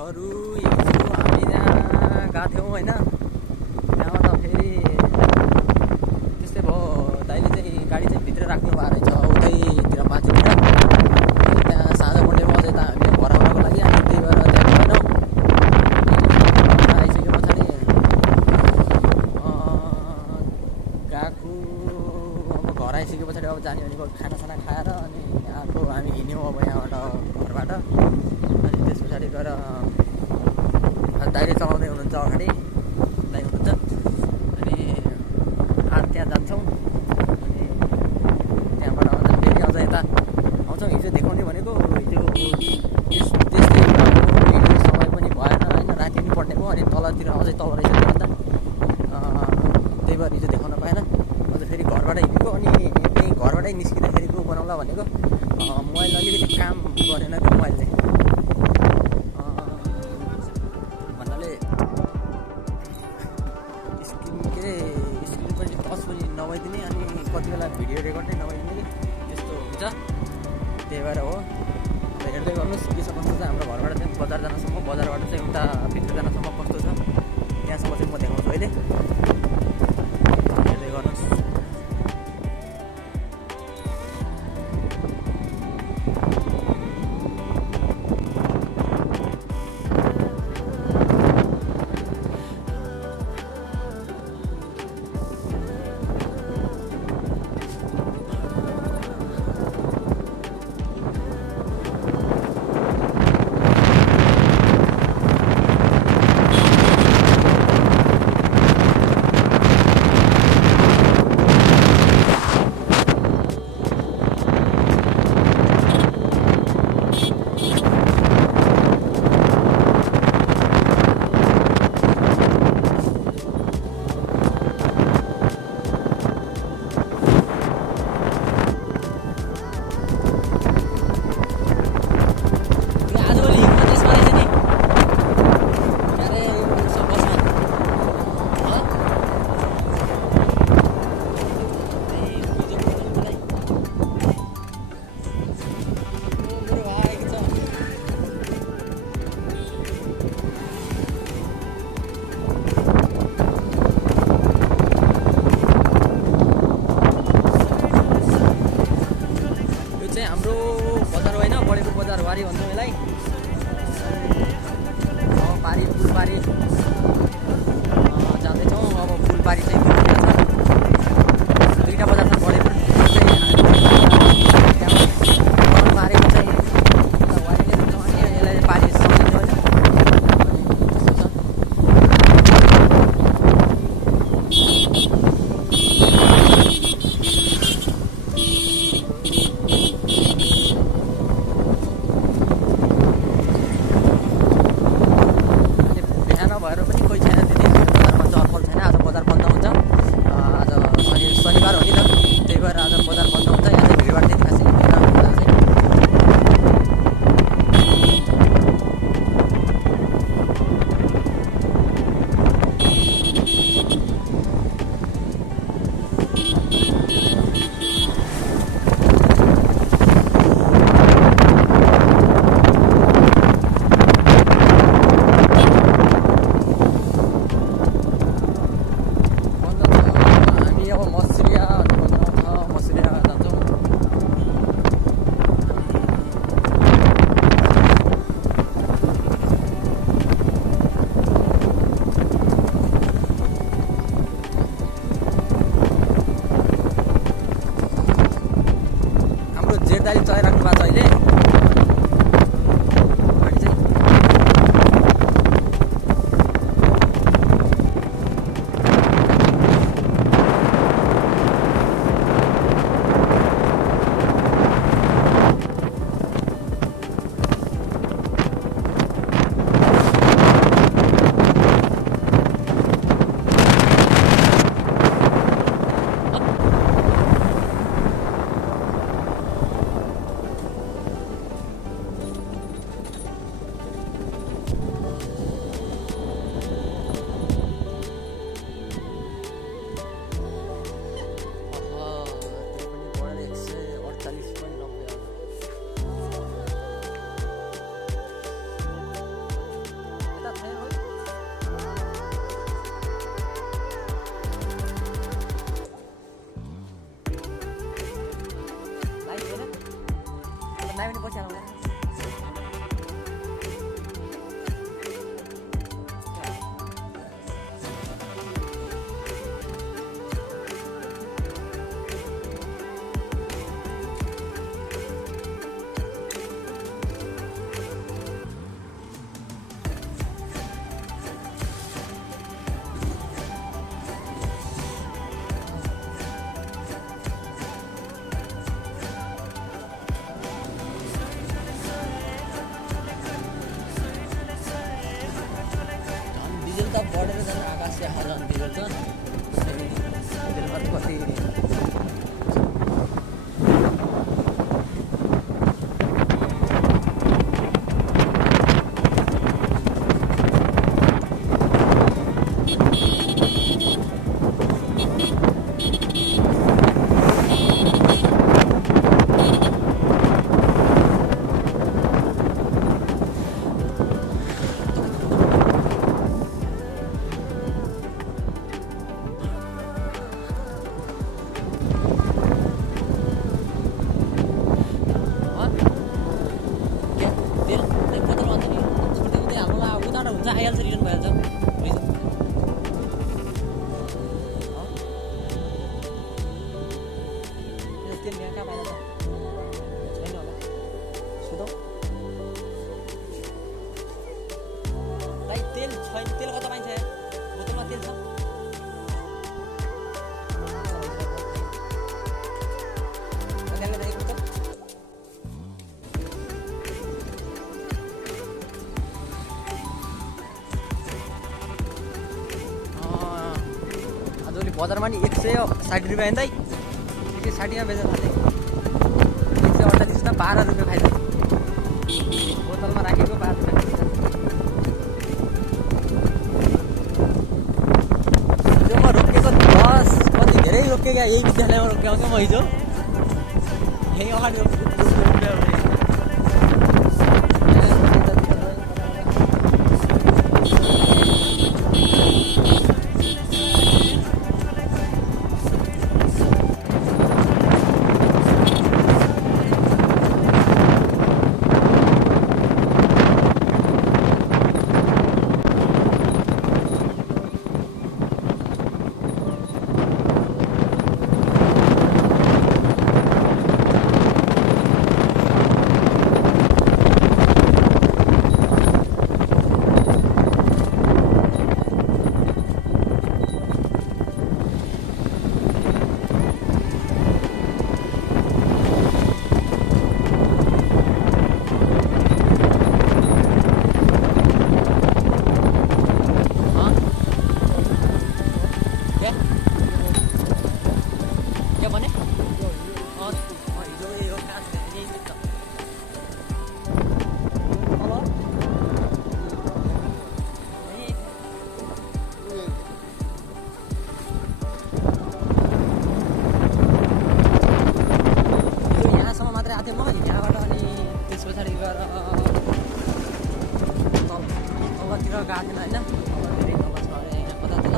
साथीहरू हिजो हामी त्यहाँ गएको थियौँ होइन। त्यहाँबाट फेरि त्यस्तै भयो, दाइले चाहिँ गाडी चाहिँ भित्र राख्नु भएको रहेछ उतैतिर माथितिर। त्यहाँ साँझ पड्ने भयो अझै त हामीले घर आउनको लागि, अनि त्यही भएर त्यहाँ गएनौँ। आइसके पछाडि गएको अब घर आइसके पछाडि अब जाने भनेको खानासाना खाएर अनि आएको हामी हिँड्यौँ अब यहाँबाट घरबाट। अनि त्यस पछाडि गएर दाइले चलाउँदै हुनुहुन्छ अगाडि, दाइ हुनुहुन्छ। अनि आज त्यहाँ जान्छौँ, अनि त्यहाँबाट अन्त फेरि अझ यता आउँछौँ। हिजो देखाउने भनेको हिजो त्यस्तै समय पनि भएन होइन, राति पनि पढ्ने भयो। अनि तलतिर अझै तल रहेछ त्यो अन्त, त्यही भएर हिजो देखाउन पाएन। अझ फेरि घरबाट हिँडेको, अनि त्यही घरबाटै निस्किँदाखेरिको बनाउँला भनेको मोबाइल अलिकति काम गरेन त्यो मोबाइल चाहिँ। भन्नाले स्क्रिन पनि टच पनि नभइदिने, अनि कति बेला भिडियो रेकर्ड नै नभइदिने कि त्यस्तो हुन्छ। त्यही भएर हो। हेर्दै गर्नुहोस् के छ कस्तो छ हाम्रो घरबाट चाहिँ बजार जानसम्म, बजारबाट चाहिँ उता भित्र जानसम्म कस्तो छ त्यहाँसम्म चाहिँ म देखाउँछु अहिले। हेर्दै गर्नुहोस्। हाम्रो बजार होइन, बढेको बजारबारी भन्छौँ यसलाई। पारी फुलबारी जाँदैछौँ। अब फुलबारी चाहिँ दुईवटा बजार छ, बढेको बारेको चाहिँ वारीले जान्छौँ, अनि यसलाई पारी सम्झिन्छ होइन। भएर पनि कोही छैन, त्यति बजारमा चहलपहल छैन। आज बजार बन्द हुन्छ। बढेर जाने आकाशीय हलनतिर छ कति आइहाल्छ रिटर्न भइहाल्छ तेल यहाँ कहाँ पाइन्छ छैन होला सोधौ भाइ तेल छैन तेल कता पाइन्छ बोतलमा तेल छ बजारमा नि 160 रुपियाँ हिँड्दै 160मा बेच्न थाले 148 त 12 रुपियाँ फाइदा बोतलमा राखेको 12 रुपियाँ हिजो म रोकेको 10 कति धेरै रोकेँ क्या यही विद्यालयमा रोक्याउँथेँ म हिजो यही अगाडि गार्डन होइन अब धेरै तल छ अरे यहाँ कता तल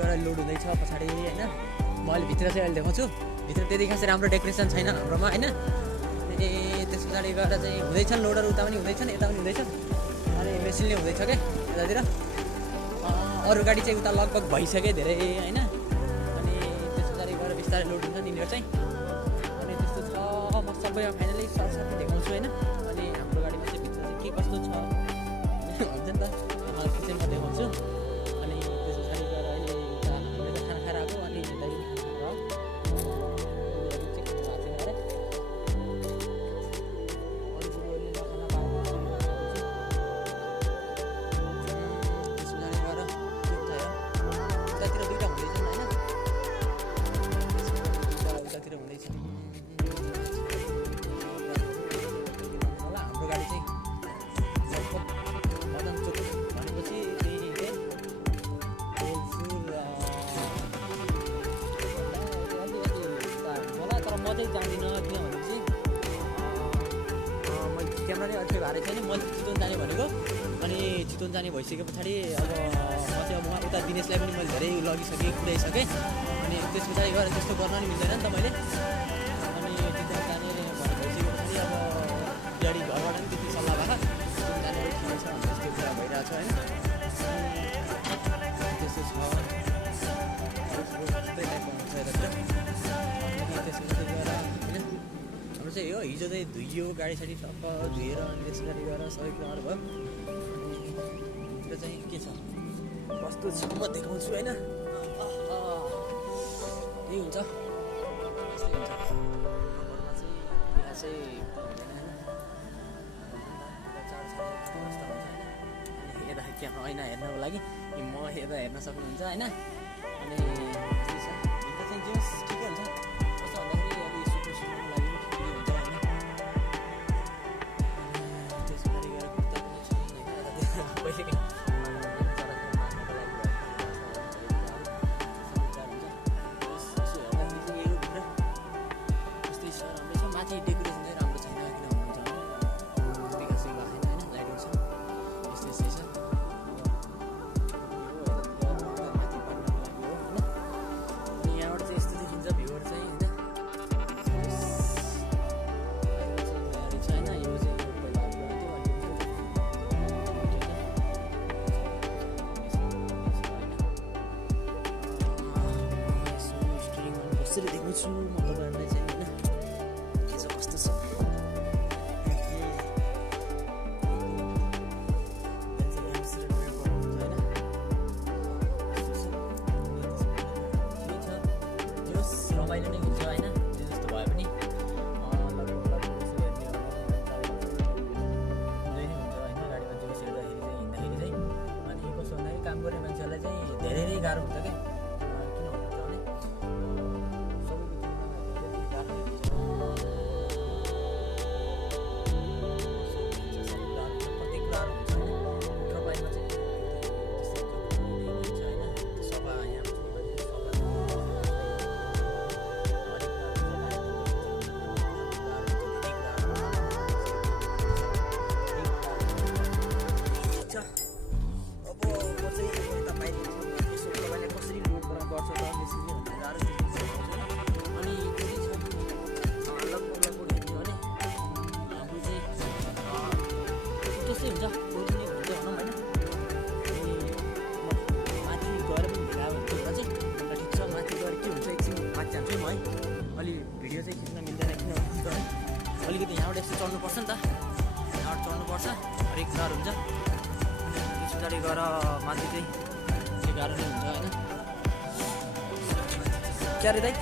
गएर लोड हुँदैछ पछाडि होइन। म अहिले भित्र चाहिँ अहिले देखाउँछु। भित्र त्यति खासै राम्रो डेकोरेसन छैन हाम्रोमा होइन। अनि त्यस पछाडि गएर चाहिँ हुँदैछन् लोडहरू, उता पनि हुँदैछन् यता पनि हुँदैछन्। अनि मेसिनले हुँदैछ क्या यतातिर। अरू गाडी चाहिँ उता लगभग भइसक्यो धेरै होइन। अनि त्यस पछाडि गएर बिस्तारै लोड हुन्छ यिनीहरू चाहिँ। अनि त्यस्तो छ, म सबैमा फाइनली सरसाथै देखाउँछु होइन। अनि हाम्रो गाडीमा चाहिँ भित्र चाहिँ के कस्तो छ हुन्छ नि त, किचनमा देखाउँछु। अनि त्यस पछाडि गएर अहिले उता हामीले त खाना खाएर आएको। अनि दाइले जान्दिनँ किनभनेपछि मैले क्यामेरा नै अलिक हारेको छैन। मैले चितवन जाने भनेको। अनि चितवन जाने भइसके पछाडि अब म चाहिँ अब उता दिनेशलाई पनि मैले धेरै लगिसकेँ, कुदाइसकेँ। अनि त्यस पछाडि गएर त्यस्तो गर्न नि मिल्दैन नि त मैले। अनि चितवन जाने भइसके पछाडि अब गाडी घरबाट पनि त्यति सल्लाह भएको चितवन जाने ठिकै छ भन्ने जस्तो कुरा भइरहेको छ होइन। त्यस्तो छ त्यस्तै टाइपको हुन्छ यतातिर। त्यसपछि गएर होइन हाम्रो चाहिँ हो हिजो चाहिँ धुइयो गाडीसाडी टक्क धुएर अनि त्यस पछाडि गएर सबै कुराहरू भयो। अनि त्यो चाहिँ के छ कस्तो छ म देखाउँछु होइन। यही हुन्छ यस्तै हुन्छ। घरमा चाहिँ बिहा चाहिँ हुँदैन होइन। अनि यता क्यामेरा ऐना हेर्नको लागि म यता हेर्न सक्नुहुन्छ होइन। अनि के छ भित्र चाहिँ जे होस् ठिकै हुन्छ। कस्तो भन्दाखेरि अब सुटो सुन्नुको लागि पनि ठिकै हुन्छ होइन। त्यस पछाडि गएर कुर्ता पनि छ पहिले माथि डेकोरेसन चाहिँ राम्रो छैन किन भन्नुहुन्छ भने विकासै भएको छैन होइन। लाइटिङ छ यस्तै यस्तै छ। माथि पार्नको लागि हो होइन। अनि यहाँबाट चाहिँ यस्तो देखिन्छ भ्यूहरू चाहिँ होइन। छ होइन यो चाहिँ पहिला स्टियरिङमा कसरी देखाउँछु म तपाईँहरूलाई चाहिँ होइन। के छ कस्तो छ रमाइलो नै हुन्छ होइन। जे जस्तो भए पनि लगभग यसो हेर्ने हुँदै नै हुन्छ होइन। गाडीमा जो हेर्दाखेरि चाहिँ हिँड्दाखेरि चाहिँ अनि कसो भन्दाखेरि काम गर्ने मान्छेहरूलाई चाहिँ धेरै नै गाह्रो हुन्छ क्या। किन भन्नुहुन्छ भने सबैको गाह्रो हुन्छ। प्रत्येक कुराहरू हुन्छ होइन। ट्रपाइमा चाहिँ त्यस्तै हुन्छ होइन। सफा यहाँ अब म चाहिँ तपाईँले यसो तपाईँले कसरी लोड गर्छ त बेसिकली भनेर गाह्रो देखिन्छ होइन। अनि त्यही छ लगभग हेर्ने भने हाम्रो चाहिँ त्यस्तै हुन्छ प्रोटिनै हुन्छ भनौँ होइन। अनि माथि गएर पनि भेला हुन्छ होला चाहिँ र ठिक छ। माथि गएर के हुन्छ एकछिन माथि जान्छु म है। अलि भिडियो चाहिँ खिच्न मिल्दैन किन भन्नुहुन्छ है अलिकति यहाँबाट यस्तो चढ्नुपर्छ नि त। यहाँबाट चढ्नुपर्छ हरेक कुराहरू हुन्छ। त्यस पछाडि गएर माथि चाहिँ त्यो गाह्रो नै हुन्छ होइन। क्या रे दाइ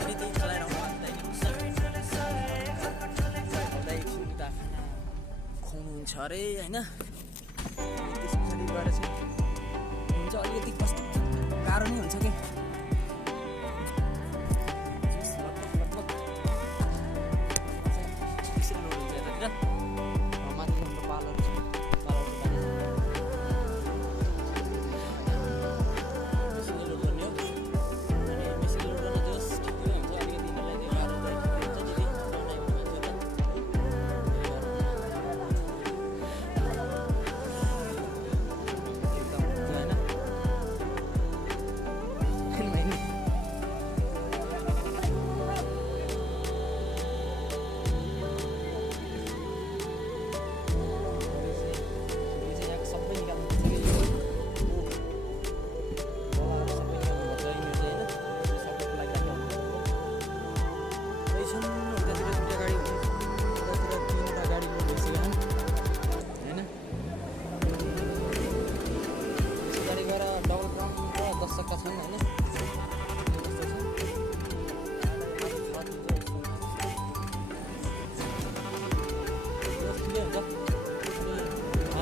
अलिकति चलाएर आउनु एकछिन उता खाना खुवाउनुहुन्छ अरे होइन। त्यस पछाडि गएर चाहिँ हुन्छ अलिकति कस्तो गाह्रो नै हुन्छ कि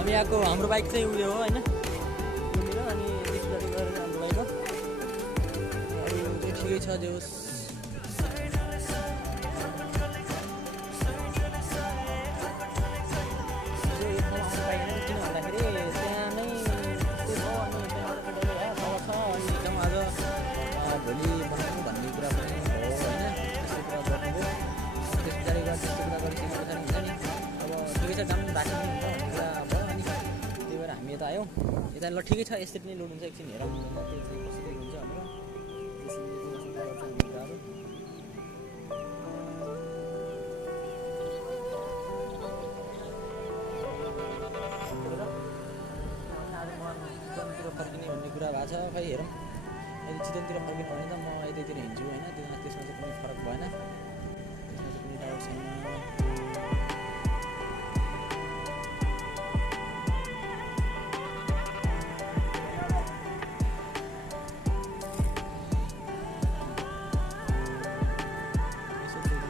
हामी आएको हाम्रो बाइक चाहिँ उयो हो होइन यहाँनिर अनि त्यस पछाडि गएर चाहिँ हाम्रो बाइक हो अरू चाहिँ ठिकै छ जे होस् भोलि बनाउनु भन्ने कुरा पनि हो होइन त्यस्तो कुरा गर्नुभयो त्यस पछाडि गएर त्यस्तो कुरा गरिसके पछाडि हुन्छ नि अब ठिकै छ दाम बाँकी पनि हुन्छ भन्ने कुरा भयो अनि त्यही भएर हामी यता आयौँ यता ल ठिकै छ यसरी नै लोड हुन्छ एकछिन हेरौँ त्यो चाहिँ कसरी हुन्छ भनेर आज म चितवनतिर फर्किने भन्ने कुरा भएको छ खै हेरौँ अहिले चितवनतिर फर्किनु भने त म यतैतिर हिँड्छु होइन त्यसमा चाहिँ कुनै फरक भएन त्यसमा चाहिँ कुनै डाउट छैन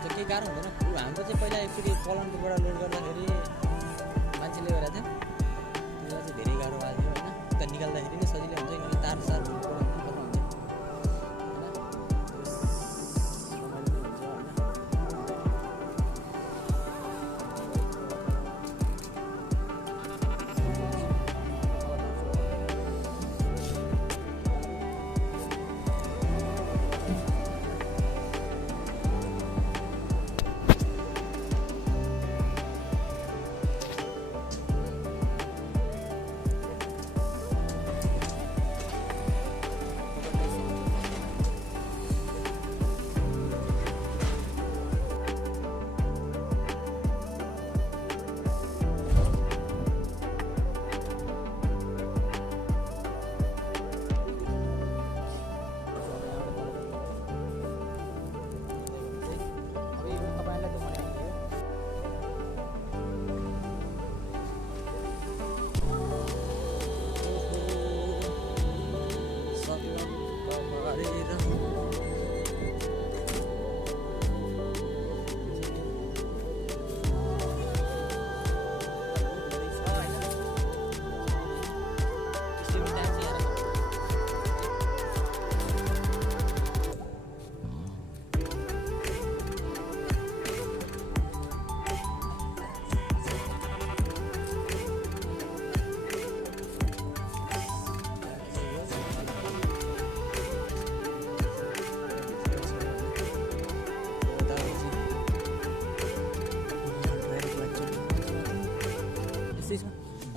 केही गाह्रो हुँदैन हाम्रो चाहिँ पहिला एकचोटि पलङबाट लोड गर्दाखेरि मान्छेले गरेको थियो त्यसलाई चाहिँ धेरै गाह्रो भएको थियो होइन उता निकाल्दाखेरि नै सजिलै हुन्छ किनकि तार सार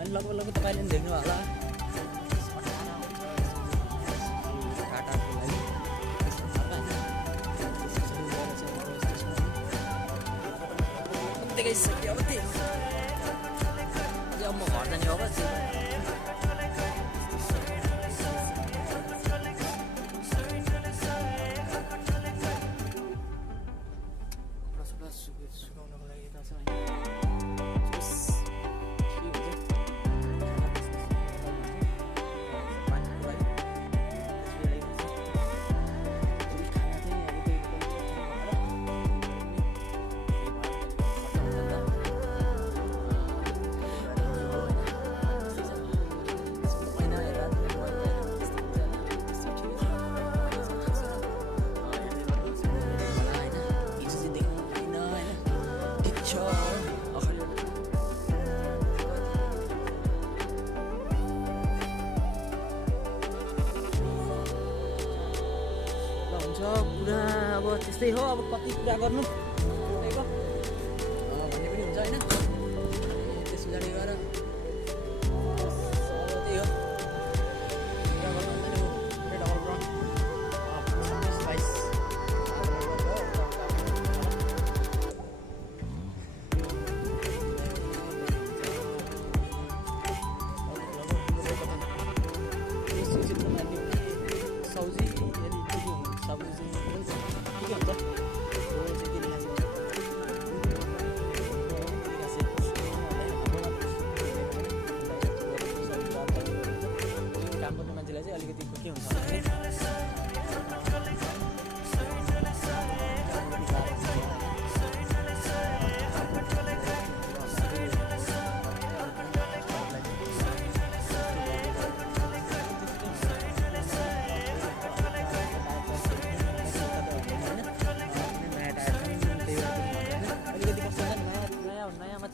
अनि लगभग लगभग तपाईँले पनि देख्नु होला टाटाको लागि उत्तिकै सक्यो अब त्यही अब म घर जाने अब सुकाउनको लागि यता छ कुरा अब त्यस्तै हो अब कति कुरा गर्नु भन्ने पनि हुन्छ होइन त्यस पछाडि गएर त्यही हो सब्जी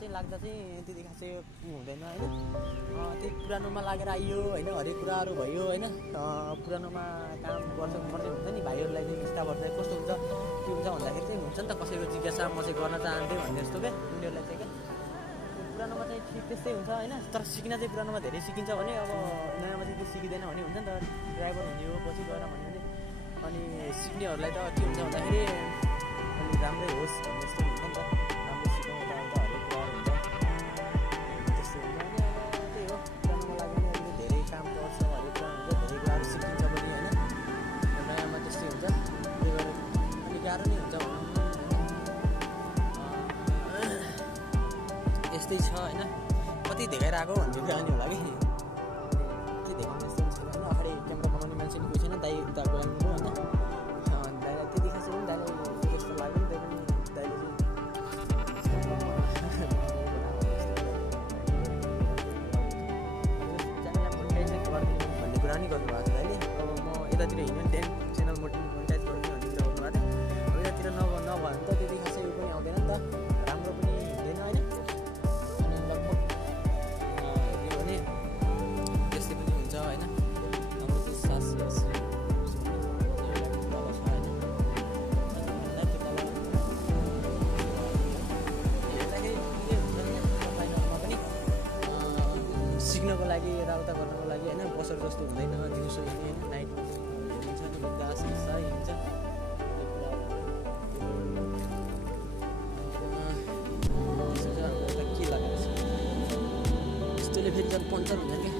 चाहिँ लाग्दा चाहिँ त्यति खास चाहिँ हुँदैन होइन। त्यही पुरानोमा लागेर आइयो होइन, हरेक कुराहरू भयो होइन। पुरानोमा काम गर्छ हुन्छ नि भाइहरूलाई चाहिँ इन्स्टाबाट चाहिँ कस्तो हुन्छ के हुन्छ भन्दाखेरि चाहिँ हुन्छ नि त कसैको जिज्ञासा म चाहिँ गर्न चाहन्थेँ भन्ने जस्तो क्या उनीहरूलाई चाहिँ क्या। पुरानोमा चाहिँ ठिक त्यस्तै हुन्छ होइन, तर सिक्न चाहिँ पुरानोमा धेरै सिकिन्छ भने अब नयाँमा चाहिँ त्यो सिकिँदैन भने हुन्छ नि त, ड्राइभर हुने हो पछि गएर भन्यो भने। अनि सिक्नेहरूलाई त के हुन्छ भन्दाखेरि अलिक राम्रै होस् भन्ने जस्तो हुन्छ नि त, राम्रो सिकाउँ यताउता हरेक कुराहरू हुन्छ त्यस्तो हुन्छ। अनि अब त्यही हो, पुरानोमा लाग्यो भने अलिकति धेरै काम गर्छ, हरेक कुरा हुन्छ, धेरै कुराहरू सिकिन्छ पनि होइन। नयाँमा त्यस्तै हुन्छ, त्यही भएर अलिक गाह्रो नै हुन्छ भनौँ न होइन। यस्तै छ होइन, कति देखाएर आएको भन्ने कुरा नि होला कि के देखाउने जस्तो छैन होइन। अगाडि क्यामेरा बनाउने मान्छे नि कोही छैन, दाइ उता बोलाउनु होइन। दाइलाई त्यति खासै पनि दाइलाई जस्तो लाग्यो नि, त्यही पनि दाइले भन्ने कुरा नि गर्नुभएको छ दाइले। अब म यतातिर हिँड्यो भने त्यहाँदेखि च्यानल मोनिटाइज गर्छु भन्ने कुरा गर्नुभएको थियो। अब यतातिर नभयो भने त त्यति खासै उयो पनि आउँदैन नि त, राम्रो पनि हुँदैन होइन। अनि लगभग हेऱ्यो भने त्यस्तै पनि हुन्छ होइन। अब त्यो 780 सिक्नको लागि यताउता गर्नको लागि होइन, बसर जस्तो हुँदैन दिउँसो हिँड्ने होइन, नाइटमा हिँड्छ नि बिन्दास हिँड्छ हिँड्छ। के लगाएको छ यस्तोले फेरि झन् पङ्चर हुन्छ क्या।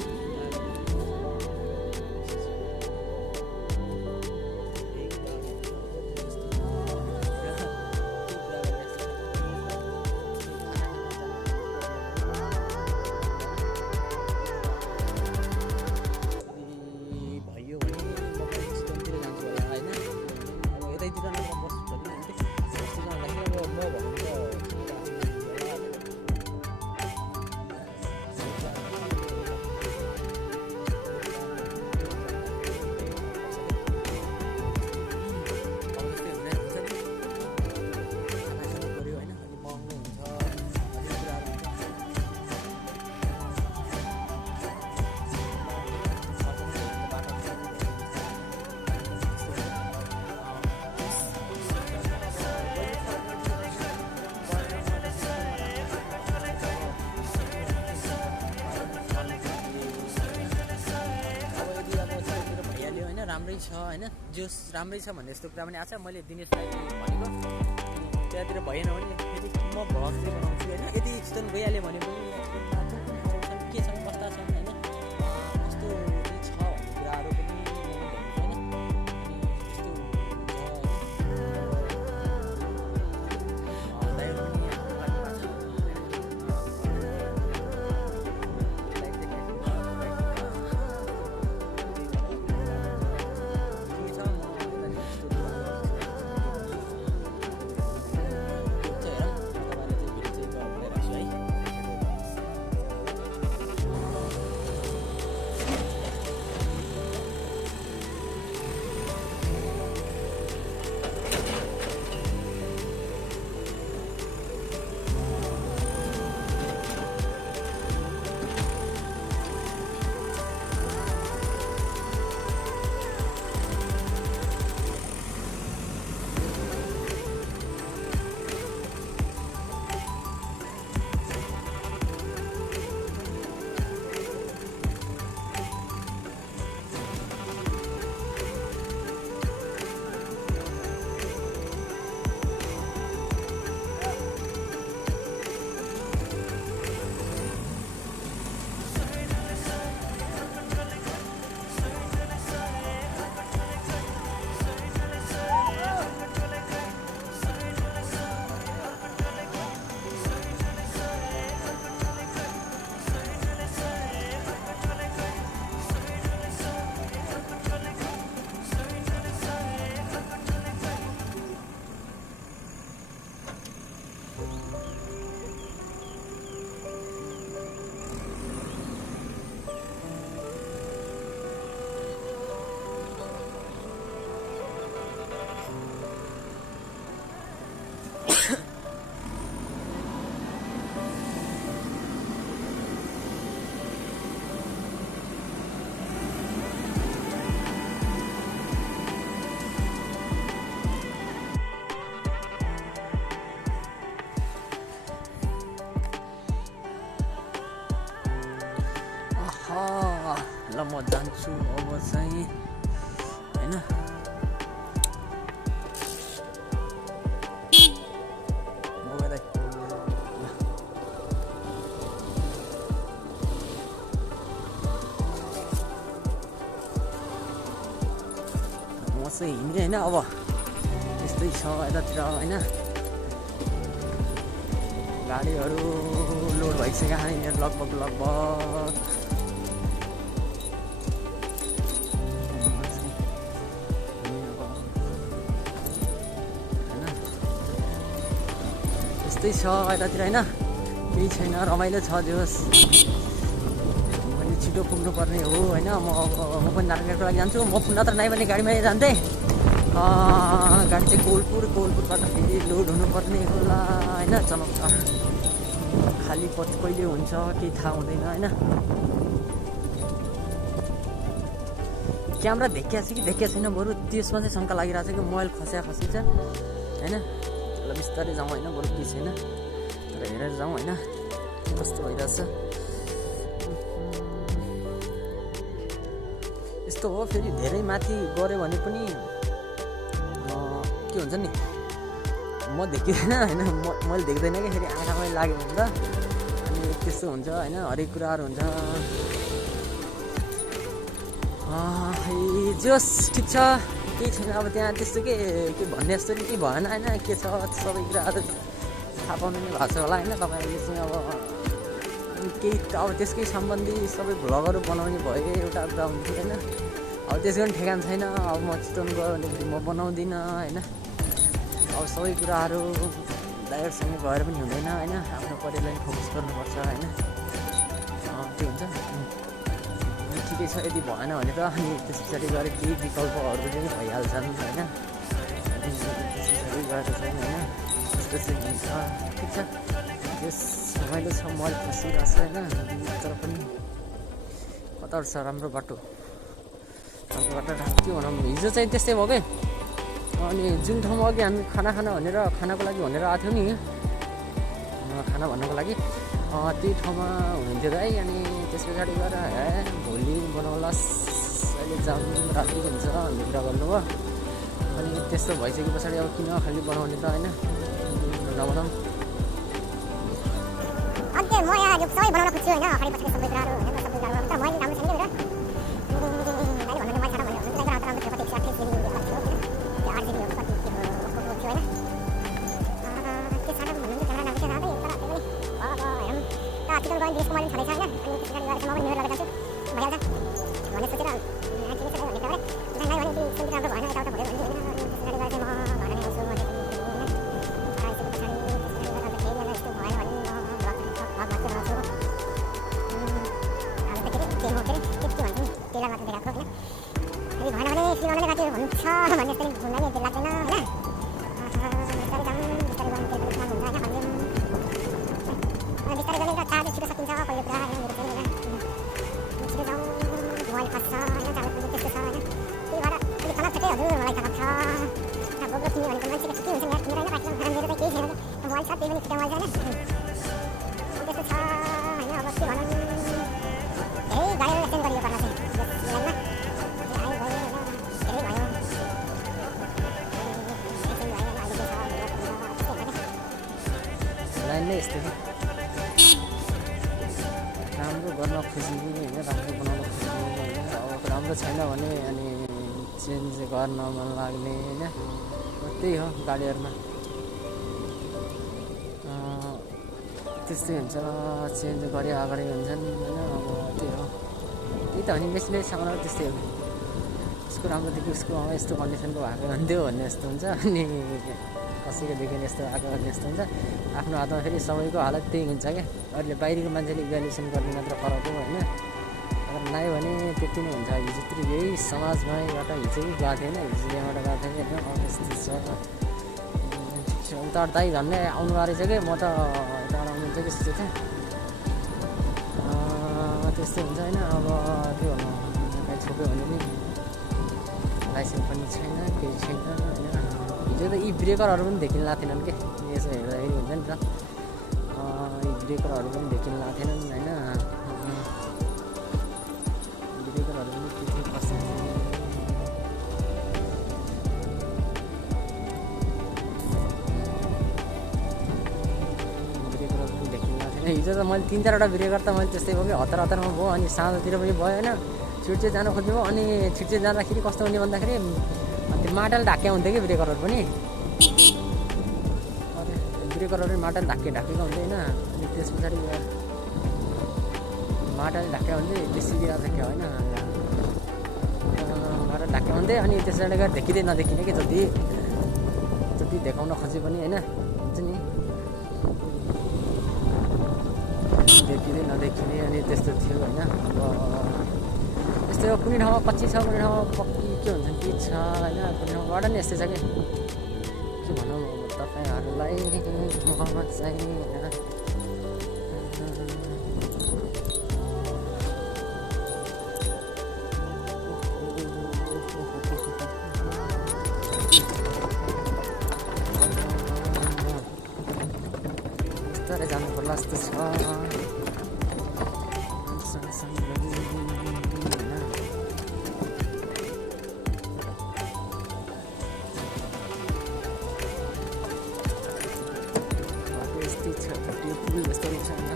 राम्रै छ होइन, जोस राम्रै छ भन्ने जस्तो कुरा पनि आएको छ। मैले दिनेशलाई भनेको त्यहाँतिर भएन भने फेरि म भ्लग चाहिँ बनाउँछु होइन। यदि एक्सिडेन्ट भइहाल्यो भने पनि के छन् कस्ता छन् होइन, कस्तो चाहिँ छ भन्ने कुराहरू पनि होइन। त्यस्तो ल म जान्छु अब चाहिँ हैन म चाहिँ हिँड्ने हैन अब त्यस्तै छ यतातिर हैन गाडीहरू लोड भइसक्यो यिनीहरू लगभग त्यस्तै छ यतातिर हैन केही छैन रमाइलो छ जोस् मैले छिटो पुग्नु पर्ने हो हैन म पनि नारायणको लागि जान्छु म नत्र नै भने गाडीमै जान्थेँ गाडी चाहिँ कोलपुरबाट फेरि लोड हुनुपर्ने होला हैन चमक खाली पथ कहिले हुन्छ केही थाहा हुँदैन हैन क्यामेरा देखिया छ कि देखिया छैन बरु त्यसमा चाहिँ शङ्का लागिरहेको छ कि मोबाइल खसिन्छ हैन ल बिस्तारै जाउँ हैन बरु केही छैन तर हेरेर जाउँ हैन कस्तो भइरहेछ यस्तो हो फेरि धेरै माथि गऱ्यो भने पनि के हुन्छ नि म देखिँदैन हैन मैले देख्दैन कि फेरि आँखामै लाग्यो भने त अनि त्यस्तो हुन्छ हैन हरेक कुराहरू हुन्छ जोस् ठिक छ केही छैन अब त्यहाँ त्यस्तो के भन्ने जस्तो नि केही भएन हैन के छ सबै कुराहरू थाहा पाउनु नै भएको छ होला हैन तपाईँहरूले चाहिँ अब केही अब त्यसकै सम्बन्धी सबै भ्लगहरू बनाउने भयो एउटा कुरा हुन्थ्यो हैन अब त्यसको पनि ठेगान छैन अब म चितवन गयो भने म बनाउँदिनँ हैन अब सबै कुराहरू ड्राइभरसँग गएर पनि हुँदैन हैन आफ्नो परिवारलाई फोकस गर्नुपर्छ हैन के हुन्छ ठिकै छ यदि भएन भने त अनि त्यस पछाडि गएर केही विकल्पहरू पनि भइहाल्छन् हैन त्यस पछाडि गएर चाहिँ हैन त्यस्तो चाहिँ हुन्छ ठिक छ त्यस रमाइलो छ मल फसिरहेको छ हैन तर पनि कता छ राम्रो बाटो के भनौँ हिजो चाहिँ त्यस्तै भयो कि अनि जुन ठाउँमा अघि हामी खाना खानको लागि भनेर आएको थियौँ नि खाना भन्नको लागि त्यही ठाउँमा हुनुहुन्थ्यो दाइ अनि त्यस पछाडि गएर भोलि बनाउलास् अहिले जाम राति हुन्छ भन्ने कुरा गर्नुभयो अनि त्यस्तो भइसके पछाडि अब किन खालि बनाउने त होइन नबनाउँ म यहाँ यो सबै बनाउन खोज्छु होइन अगाडि पछाडि सबै कुराहरू होइन सबै कुराहरू त मैले राम्रो छैन मेरो देशको मालिक छँदैछ होइन अनि त्यस गरी गरेर म पनि मेरो लगेर जान्छु भइहाल्छ भन्ने सोचेर ठिकै छ भन्ने कुरा भने भने त्यो राम्रो भएन यताउता भयो भने होइन अनि त्यस गरी गरेर चाहिँ म घर नै आउँछु भने यस्तो भएन भने म भाग्छु रहन्छु अब त के हो के भन्छ त्यसलाई मात्र देखाएको होइन यदि भएन भने किन गाडी भन्छ भन्ने जस्तै घुम्दा नि लाग्दैन होइन बिस्तारै जाउँ बिस्तारै गर्नु त्यही पनि हुन्छ होइन बिस्तारै गरेर चार्ज छिटो सकिन्छ पहिलो कुरा होइन मेरो चाहिँ होइन छिटो जाउँ मोबाइल खस्छ होइन चार्ज पनि त्यस्तो छ होइन त्यही भएर अलिक खराब छ त्यही हजुर मलाई थाहा छ बोक्रो किन्यो भने त मान्छेको छुट्टी हुन्छ नि किनेर होइन बाइकमा मेरो त केही छैन मोबाइल छ त्यही पनि छिटो मोबाइल छ होइन त्यस्तो छ होइन अब के भनौँ धेरै गाडीहरू एक्सचेन्ज गरियो पर्ला चाहिँ मिलानमा आयो भयो धेरै भयो लाइन नै यस्तो राम्रो गर्न खोज्ने होइन राम्रो बनाउन खोज्ने होइन अब राम्रो छैन भने अनि चेन्ज गर्न मन लाग्ने होइन त्यही हो गाडीहरूमा त्यस्तै हुन्छ चेन्ज गरे अगाडि हुन्छन् होइन अब त्यही हो त्यही त अनि मेसिनरी सामानहरू त्यस्तै हो उसको राम्रोदेखि उसको यस्तो कन्डिसनको भएको हुन्थ्यो भन्ने जस्तो हुन्छ अनि कसैको देखिने यस्तो आएको भन्ने जस्तो हुन्छ आफ्नो हातमा फेरि सबैको हालत त्यही हुन्छ क्या अहिले बाहिरको मान्छेले इभ्यालुएसन गर्ने मात्र फरक हो होइन अगर नआयो भने त्यति नै हुन्छ हिजोतिर यही समाजमैबाट हिजो गएको थिएन हिजो यहाँबाट गएको थिएँ होइन अब यस्तो छ उताबाट दाइ झन्डै आउनु रहेछ कि म त यताबाट आउनुहुन्छ कि सोचेको थिएँ त्यस्तै हुन्छ होइन अब के भन्नु कहीँ छोप्यो भने नि लाइसेन्स पनि छैन केही छैन होइन हिजो त यी ब्रेकरहरू पनि देखिन लाग्थेनन् कि यसो हेर्दाखेरि हुन्छ नि त यी ब्रेकरहरू पनि देखिन लाग्थेनन् होइन ब्रेकरहरू पनि के थियो कस्तो ब्रेकरहरू पनि देखिएको थिएन हिजो त मैले 3-4वटा ब्रेकर त मैले त्यस्तै भयो कि हतारमा भयो अनि साँझतिर पनि भयो होइन छिटो जानु खोज्नुभयो अनि छिटो जाँदाखेरि कस्तो हुने भन्दाखेरि त्यो माटोले ढाकेको हुन्थ्यो कि ब्रेकरहरू पनि ब्रेकरहरू माटोले ढाकेको हुँदैन अनि त्यस पछाडि माटोले ढाकेको हुन्थ्यो बेसी बिहा थियो होइन माटो ढाकेको हुन्थ्यो अनि त्यस पछाडि गएर देखिँदै नदेखिने कि जति देखाउन खोजे पनि होइन हुन्छ नि देखिँदै नदेखिने अनि त्यस्तो थियो होइन अब यस्तो कुनै ठाउँमा कच्ची छ कुनै ठाउँमा पक्की के हुन्छ के छ होइन कुनै ठाउँबाट नि यस्तै छ कि के भनौँ तपाईँहरूलाई ममा चाहिँ होइन तर जानु पर्ला जस्तो छ जस्तो रहेछ होइन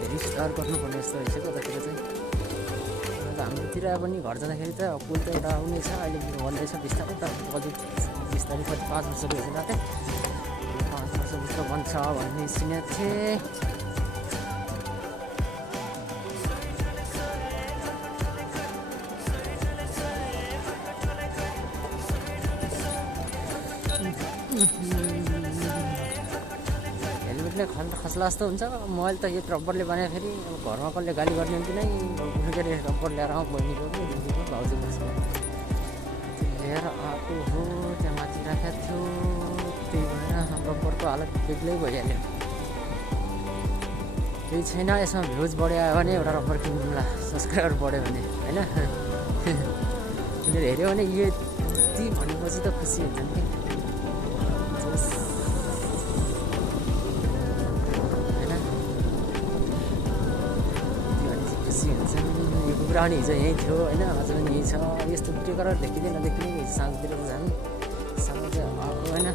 धेरै सुधार गर्नुपर्ने जस्तो रहेछ कतातिर चाहिँ हाम्रोतिर पनि घर जाँदाखेरि त पुल त एउटा आउने छ अहिले भन्दैछ बिस्तारै तर अझै बिस्तारै कति 5 वर्ष भइसक्यो रातै 5 वर्षभित्र बन्छ भन्ने सुनेको थिएँ हेलमेटले खस्ला जस्तो हुन्छ मैले त यो रब्बरले बनाएखेरि अब घरमा कसले गाली गर्ने हुन्थ्यो नै के अरे रब्बर ल्याएर आउँ बहिनीको कि दिदीको भाउजूको लिएर आएको हो त्यहाँ माथि राखेको थियो त्यही भएर रब्बरको हालत बेग्लै भइहाल्यो केही छैन यसमा भ्युज बढ्यो भने एउटा रब्बर किन्नुला सब्सक्राइबर बढ्यो भने होइन उनीहरू हेऱ्यो भने यो यति भनेपछि त खुसी हुन्छन् कि कुरा पनि हिजो यहीँ थियो होइन आज पनि यहीँ छ यस्तो ब्रेकर देखिँदै नदेखिने साँझतिर त झन् साँझ आएको होइन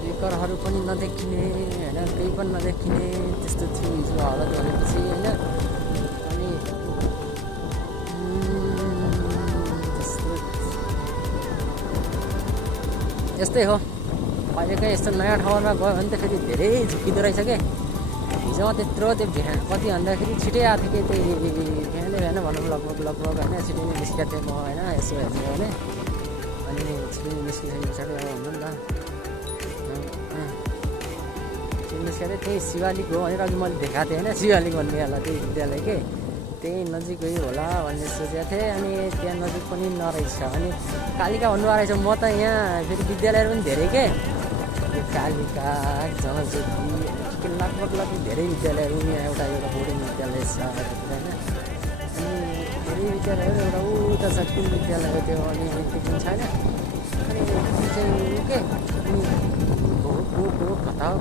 ब्रेकरहरू पनि नदेखिने होइन केही पनि नदेखिने त्यस्तो थियो हिजो हालत भनेपछि होइन अनि यस्तै हो अहिलेकै यस्तो नयाँ ठाउँमा गयो भने त फेरि धेरै झुकिँदो रहेछ क्या हिजोमा त्यत्रो त्यो कति भन्दाखेरि छिटै आएको थियो कि त्यही बिहान भनौँ लगभग होइन छिटै नै निस्केको थिएँ म होइन यसो हेर्छु भने अनि छिटै निस्किसके पछाडि अब हुन्छ नि त निस्केर त्यही शिवालिक हो भनेर अघि मैले देखाएको थिएँ होइन शिवालिक भन्ने होला त्यही विद्यालय के त्यही नजिकै होला भन्ने सोचेको थिएँ अनि त्यहाँ नजिक पनि नरहेछ अनि कालिका भन्नुभएको रहेछ म त यहाँ फेरि विद्यालयहरू पनि धेरै के कालिका जनज्योति के लगभग धेरै विद्यालयहरू यहाँ एउटा बोर्डिङ विद्यालय छ होइन अनि धेरै विद्यालयहरू एउटा उता छ कुन विद्यालय हो त्यो अनि त्यो पनि छैन अनि चाहिँ के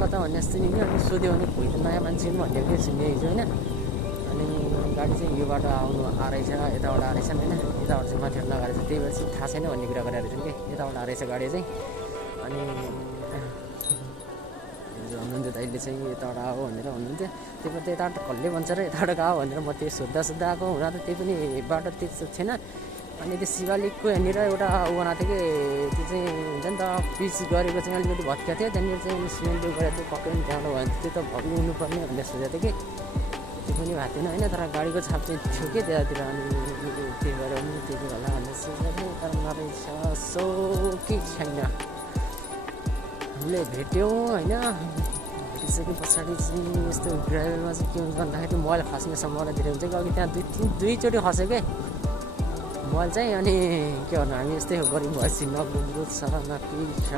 कता भन्ने जस्तो नि अनि सोध्यो भने कोही त नयाँ मान्छे पनि भन्ने के सुन्यो हिजो होइन अनि गाडी चाहिँ यो बाटो आउनु आएछ यताबाट आएछ होइन यताबाट चाहिँ माथि लगाएर चाहिँ त्यही भएर चाहिँ थाहा छैन भन्ने कुरा गरेर रहेछन् कि यताबाट आएछ गाडी चाहिँ अनि हुनुहुन्थ्यो दाइले चाहिँ यताबाट आऊ भनेर भन्नुहुन्थ्यो त्यही भएर यताबाट कसले भन्छ र यताबाट आऊ भनेर म त्यो सोद्धा आएको हुँदा त त्यही पनि बाटो त्यस्तो थिएन अनि त्यो शिवालिकको यहाँनिर एउटा ऊ बनाएको थियो कि त्यो चाहिँ हुन्छ नि त पिच गरेको चाहिँ अलिकति भत्किएको थियो त्यहाँनिर चाहिँ सिमेन्ट गरेको थियो पक्कै पनि त्यहाँबाट भयो भने त्यो त भत्किनु हुनुपर्ने भनेर सोचेको थियो कि त्यो पनि भएको थिएन होइन तर गाडीको छाप चाहिँ थियो कि त्यतातिर अनि त्यही भएर पनि त्यो होला भनेर सोचेको थियो तर नरहेछ सो के छैन हामीले भेट्यौँ होइन भेटिसके पछाडि चाहिँ यस्तो ड्राइभरमा चाहिँ के हुन्छ भन्दाखेरि मोबाइल खस्ने सम्भावना धेरै हुन्छ कि अघि त्यहाँ दुईचोटि खस्यो क्या मोबाइल चाहिँ अनि के गर्नु हामी यस्तै हो गरिब भएपछि नबुझ्नु छ न केही छ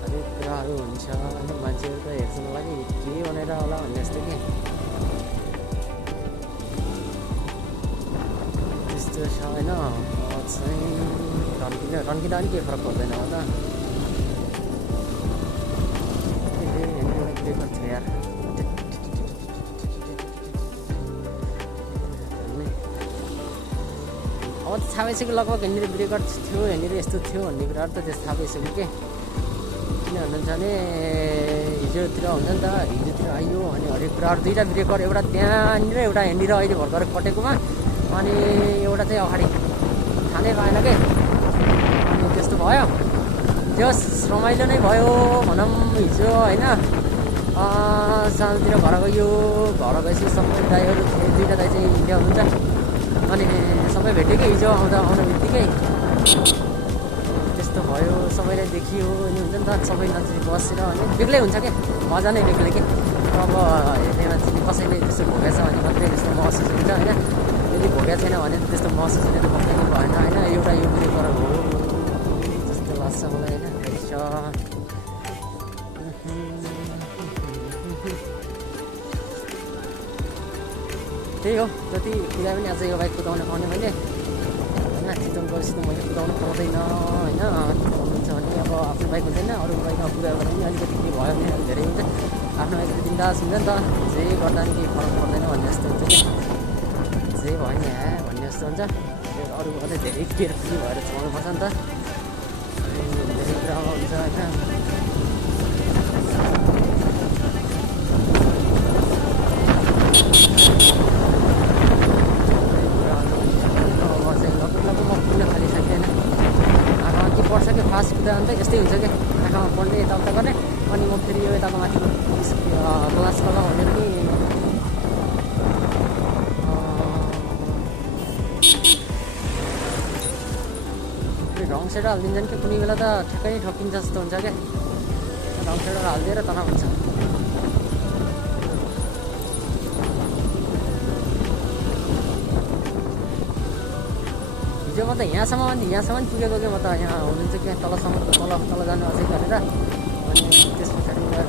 हरेक कुराहरू हुन्छ होइन मान्छेहरू त हेर्छुको लागि के भनेर होला भन्ने जस्तो कि त्यस्तो छ होइन चाहिँ रन्किँदा पनि केही फरक पर्दैन हो त ब्रेकर थियो यार। अब त थाहा भइसक्यो लगभग यहाँनिर ब्रेकर थियो, यहाँनिर यस्तो थियो भन्ने कुराहरू त त्यस्तो थाहा भइसक्यो के। किन भन्नुहुन्छ भने हिजोतिर हुन्छ नि त, हिजोतिर आइयो अनि हरेक कुराहरू दुईवटा ब्रेकर, एउटा त्यहाँनिर एउटा यहाँनिर अहिले भर्खर कटेकोमा, अनि एउटा चाहिँ अगाडि थाहा नै पाएन के। अनि त्यस्तो भयो, त्यो रमाइलो नै भयो भनौँ हिजो होइन। सानोतिर घर गयो, घर गएपछि सबै दाइहरू थिए, दुईवटा दाइ चाहिँ इन्डिया हुनुहुन्छ, अनि सबै भेट्यो कि हिजो आउनु बित्तिकै त्यस्तो भयो। सबैलाई देखियो अनि हुन्छ नि त, सबै मान्छे बसेर अनि बेग्लै हुन्छ क्या, मजा नै बेग्लै के। अब हेर्ने मान्छेले कसैले त्यस्तो भोगेको छ भने मात्रै त्यस्तो महसुस हुन्छ होइन, यदि भोगेको छैन भने त्यस्तो महसुस हुने त पक्कै भएन होइन। एउटा यो ब्रेकर हो जस्तो लाग्छ मलाई होइन। त्यही हो, जति कुदा पनि आज यो बाइक कुदाउनु पाउने मैले होइन। चितवन गएपछि त मैले कुदाउनु पाउँदैन होइन। कुदाउनुहुन्छ भने अब आफ्नो बाइक हुँदैन, अरू बाइकमा कुदायो भने पनि अलिकति के भयो भने अलिक धेरै हुन्छ। आफ्नो बाइक त बिन्दास हुन्छ नि त, जे गर्दा पनि केही फरक पर्दैन भन्ने जस्तो हुन्छ कि, जे भयो नि भन्ने जस्तो हुन्छ। अरू अझै धेरै केयरफुली भएर चलाउनुपर्छ नि त, धेरै कुरामा हुन्छ होइन। पर्छ कि फास्ट कुदा अन्त यस्तै हुन्छ कि, आँखामा पढ्ने यताउता गर्ने, अनि म फेरि यो यताको माथि ग्लास कलर भनेर नि रङ साइड हालिदिन्छन् कि कुनै बेला त ठ्याक्कै ठोकिन्छ जस्तो हुन्छ क्या। रङ साइड हालिदिएर तनाव हुन्छ। हिजो म त यहाँसम्म पुगेको कि, म त यहाँ हुनुहुन्छ कि तलसम्म तल जानु अझै गरेर, अनि त्यस पछाडि गएर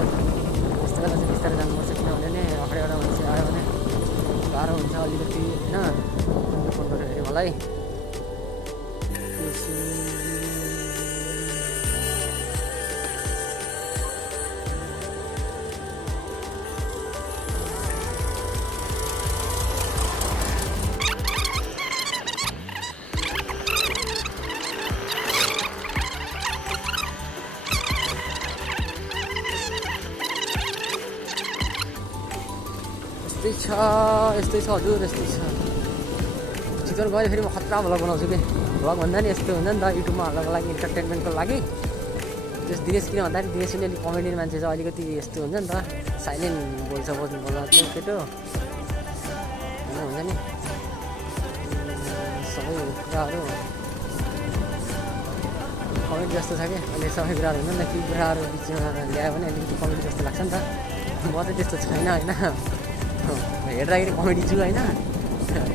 यस्तो बेला चाहिँ बिस्तारै जानुपर्छ, किनभने अगाडिबाट मान्छे आयो भने गाह्रो हुन्छ अलिकति होइन। फोन गरेर हेऱ्यो मलाई यस्तै छ हजुर, यस्तै छ। चितवन गयो फेरि म खतरा भ्लग बनाउँछु कि, भ्लग भन्दा नि यस्तो हुन्छ नि त, युट्युबमा हाल्नको लागि इन्टरटेनमेन्टको लागि। त्यस दिनेश किन भन्दाखेरि दिनेश पनि अलिक कमेडी मान्छे छ, अलिकति यस्तो हुन्छ नि त, साइलेन्ट बोल्छ बोल्दा त्यो केटो होइन, हुन्छ नि सबै कुराहरू कमेडी जस्तो छ कि। अहिले सबै कुराहरू हुन्छ नि त, केही कुराहरू बिचमा ल्यायो भने अलिकति कमेडी जस्तो लाग्छ नि त। म त त्यस्तो छैन होइन, हेर्दाखेरि कमेडी छु होइन,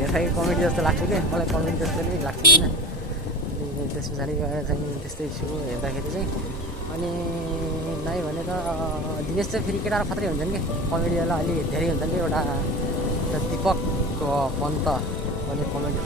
हेर्दाखेरि कमेडी जस्तो लाग्छ कि, मलाई कमेडी जस्तो नै लाग्छ होइन। अनि त्यस पछाडि गएर चाहिँ त्यस्तै छु हेर्दाखेरि चाहिँ। अनि नाइ भने त दिनेश चाहिँ फेरि केटाहरू खत्रै हुन्छन् कि, कमेडीवाला अलि धेरै हुन्छन् कि। एउटा दिपक पन्त पनि कमेडी